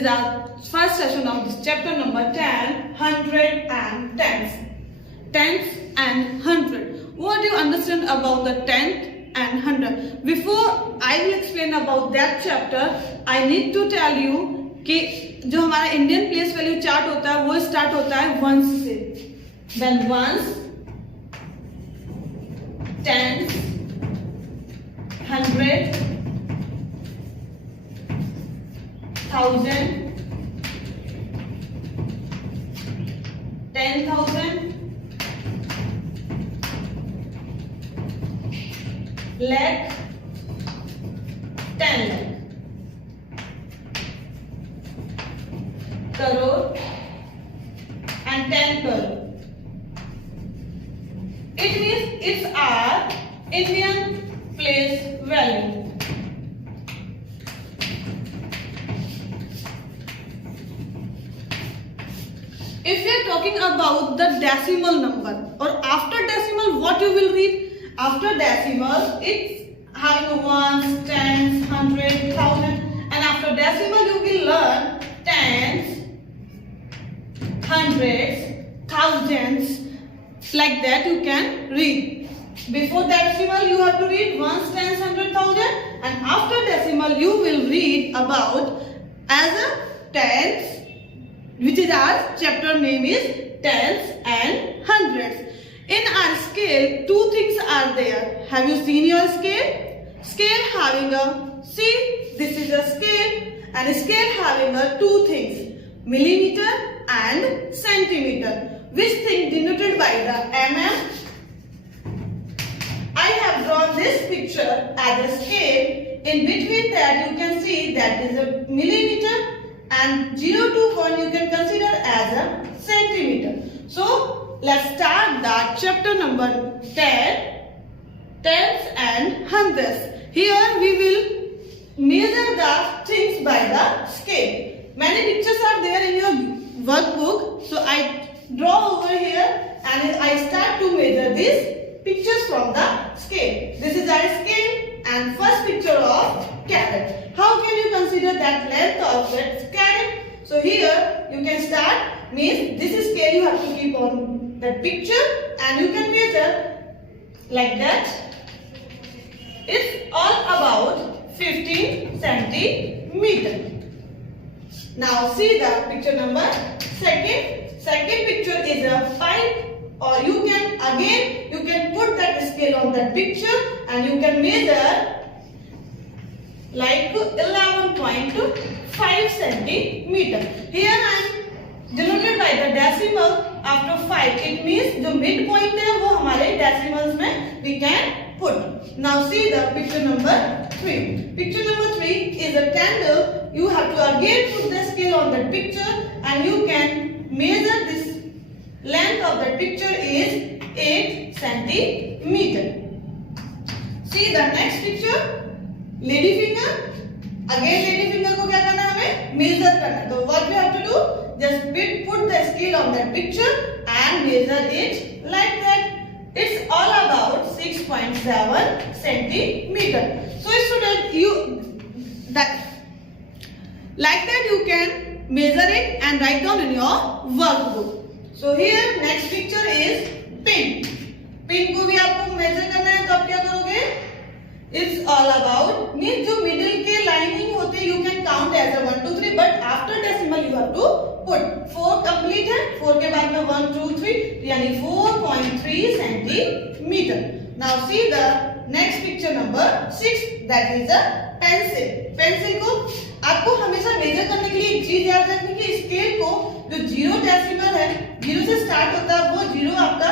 is our first session of this chapter number 10, 100 and tens. Tens and 100. What do you understand about the tenth and 100? Before I will explain about that chapter, I need to tell you कि जो हमारा Indian place value chart होता है वो start होता है once से. Then ones, tens, 100, 1000, 10,000, lakh, 10 lakh, crore and 10 crore. It means it's our Indian place value. If we are talking about the decimal number or after decimal, what you will read? After decimal, it's having ones, tens, 100, 1000, and after decimal you will learn tens, hundreds, thousands, like that you can read. Before decimal you have to read ones, tens, 100, 1000, and after decimal you will read about as a tens, which is our chapter name is tens and hundreds. In our scale, two things are there. Have you seen your scale? Scale having a, see, this is a scale, and a scale having a two things, millimeter and centimeter. Which thing denoted by the mm? I have drawn this picture as a scale. In between that you can see that is a millimeter, and 0 to 1 you can consider as a centimeter. So let's start the chapter number 10, tens and hundreds. Here we will measure the things by the scale. Many pictures are there in your workbook. So I draw over here and I start to measure these pictures from the scale. This is our scale and first picture of carrot. How can you consider that length of that carrot? So here you can start, means this is scale you have to keep on that picture and you can measure like that. It's all about 15 centimeter. Now see the picture number second. Second picture is a pipe, or you can put that scale on that picture and you can measure like 11.5 centimeter. Here I am denoted by the decimal after 5. It means the midpoint है वो हमारे decimals में we can put. Now see the picture number 3. Picture number 3 is a candle. You have to again put the scale on that picture and you can measure this length of the picture is 8 centimeter. See the next picture. Lady finger. Again lady finger को क्या करना है हमें measure करना. So what we have to do? Just put the scale on that picture and measure it like that. It's all about 6.7 centimeter. So student, like that you can measure it and write down in your workbook. So here next picture is pin. Pin को भी आपको measure करना है तो आप क्या करोगे? It's all about, means जो middle के lining होते हैं you can count as a 1, 2, 3, but after decimal you have to put 4 complete है, 4 के बाद में 1, 2, 3 यानी 4.3 centimeter. Now see the next picture number 6, that is a pencil. Pencil को आपको हमेशा measure करने के लिए एक चीज याद रखनी है कि scale को जो 0 decimal है, 0 से start होता है वो 0 आपका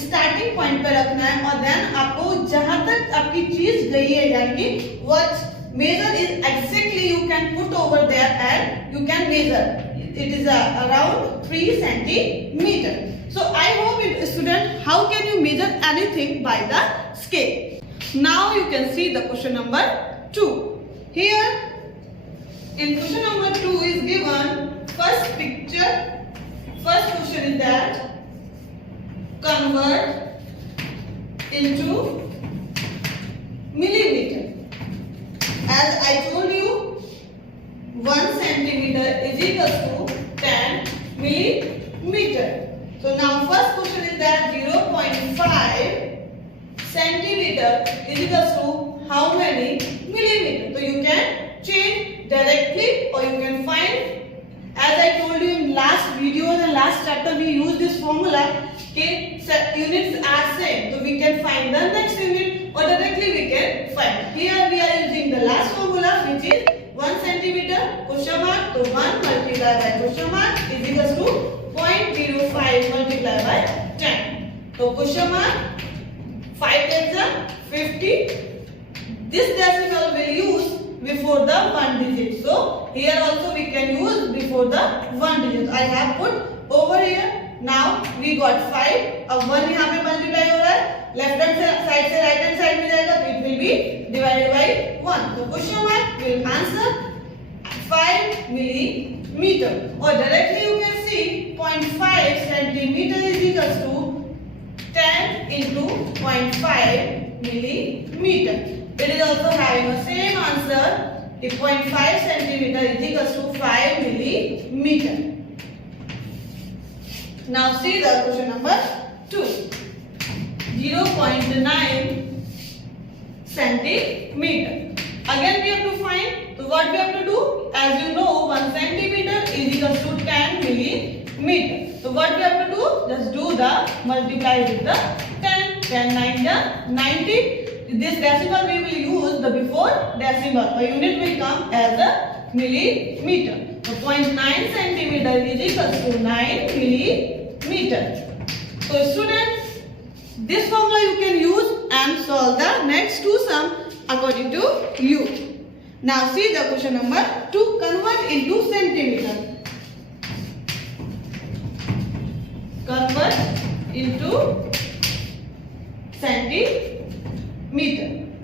स्टार्टिंग पॉइंट पे रखना है और देन आपको जहां तक आपकी चीज गई है यानी कि what measure is exactly you can put over there and you can measure. It is around 3 centimeter. So I hope student, how can you measure anything by the scale? Now you can see the question number 2. Here in question number 2 is given first picture. First question is that convert into millimeter. As I told you, 1 centimeter is is equals to 10 millimeter. So now first question is that 0.5 centimeter is equals to how many millimeter? So you can change directly or you can find, as I told you in last video and last chapter we use this formula. Okay, units are same, so we can find the next unit or directly we can find. Here we are using the last formula, which is 1 centimeter question mark. So 1 multiplied by question mark is equals to 0.05 multiplied by 10. So question mark 5 times the 50. This decimal will use before the 1 digit. So here also we can use before the 1 digit. I have put over here. Now we got 5. अब 1 यहाँ पे multiply हो रहा है, left hand side से right hand side में जाएगा, तो it will be divided by 1. तो question mark will answer 5 millimeter. और directly you can see 0.5 centimeter is equals to 10 into 0.5 millimeter. It is also having the same answer. If 0.5 centimeter is equals to 5 millimeter. Now see the question number 2. 0.9 centimeter. Again we have to find. So what we have to do? As you know, 1 centimeter is equals to 10 millimeter. So what we have to do? Just do the multiply with the 10. 10 9 is 90. This decimal we will use the before decimal. A unit will come as a millimeter. So 0.9 centimeter is equals to 9 millimeter. So students, this formula you can use and solve the next two sum according to you. Now see the question number 2. Convert into centimeter. Convert into centimeter.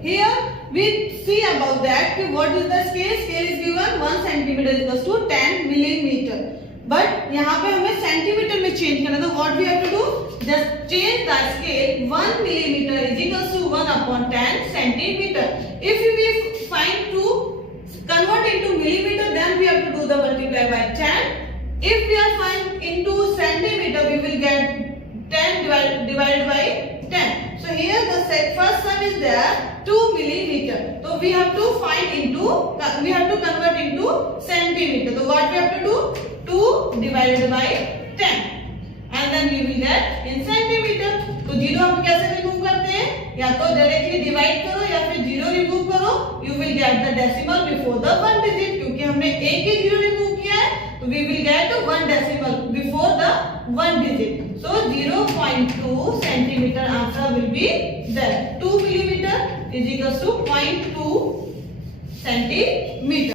Here we see about that. What is the scale? Scale is given 1 centimeter is equals to 10 millimeter. But यहाँ पे हमें centimetre में change करना है, तो what we have to do? Just change the scale. 1 millimeter is equals to 1 upon 10 centimeter. If we find to convert into millimeter, then we have to do the multiply by 10. If we are find into centimeter, we will get 10 divided by 10. So here the first sum is there 2 millimeter. So we have to find into, we have to convert into centimeter. So what we have to do? 2 divided by 10 and then we will get in centimeter. तो zero हम कैसे remove करते हैं? या तो directly divide करो या फिर जीरो रिमूव करो. You will get the decimal before the 1 digit. क्योंकि हमने एक ही जीरो रिमूव किया है, तो we will get 1 decimal before the 1 digit. So 0.2 centimeter answer will be there. 2 millimeter is equals to 0.2 centimeter.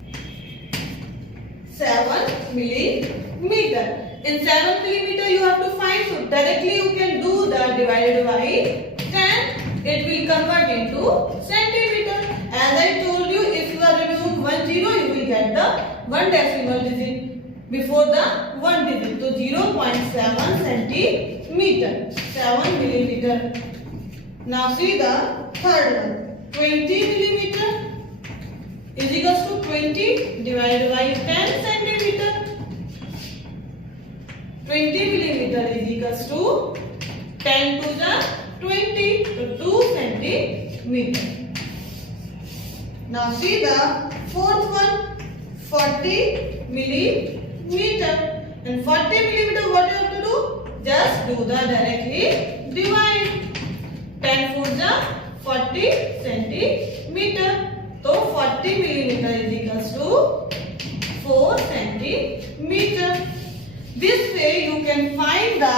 7 millimeter. In 7 millimeter you have to find, so directly you can do the divided by 10. It will convert into centimeter. As I told you, if you are removing 1 zero, you will get the 1 decimal digit before the 1 digit. So 0.7 centimeter. 7 millimeter. Now see the third one. 20 millimeter is equals to 20 divided by 10 centimeter. 20 millimeter is equals to 10 to the 20, so 2 centimeter. Now see the fourth one, 40 millimeter. And 40 millimeter, what you have to do? Just do the directly divide. 10 4 the 40 centimeter. So 40 millimeter is equals to 4 centimeter. This way you can find the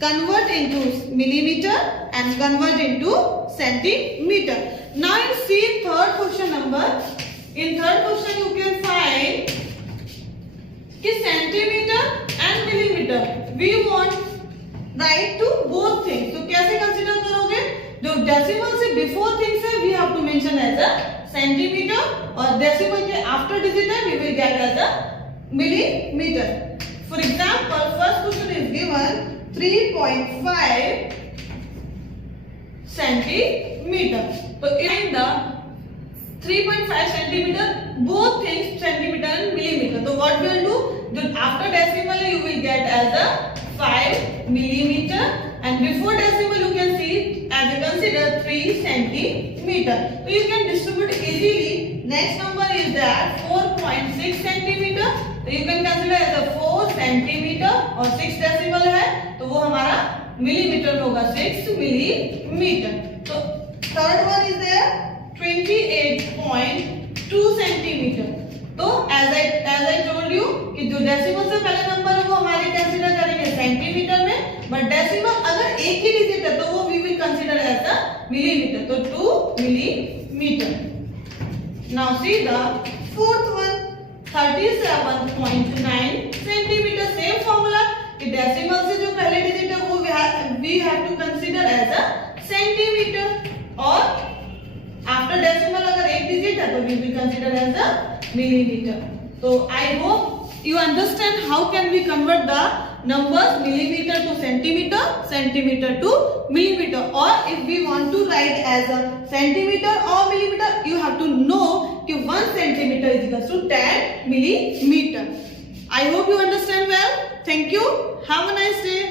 convert into millimeter and convert into centimeter. Now you see third question number. In third question you can find कि centimeter and millimeter. We want write to both things. So कैसे consider करोगे? जो decimal से before things है we have to mention as a centimeter और decimal के after digit है we will get as a millimeter. For example, first question is given 3.5 centimeter. So in the 3.5 centimeter, both things centimeter and millimeter. So what we will do? After decimal you will get as a 5 millimeter, and before decimal you can see as a consider 3 centimeter. So you can distribute easily. Next number is that 4.6 centimeter. तो you can consider as a 4 centimeter और 6 decimal है तो वो हमारा millimeter में होगा 6 millimeter. तो third one is there 28.2 centimeter. तो as I told you कि जो डेसिमल से पहले नंबर है वो हमारे कंसीडर करेंगे सेंटीमीटर में, बट डेसिमल अगर एक ही डिजिट है तो वो we will consider as a millimetre. तो 2 millimeter. Now see the fourth one 37.9 centimetre. Same formula कि डेसिमल से जो पहले डिजिट है वो we have to consider as a centimetre, और आफ्टर डेसिमल अगर एक डिजिट है तो we will consider as a millimeter. So I hope you understand how can we convert the numbers millimeter to centimeter, centimeter to millimeter, or if we want to write as a centimeter or millimeter, you have to know कि 1 centimeter is equal to 10 millimeter. I hope you understand well. Thank you. Have a nice day.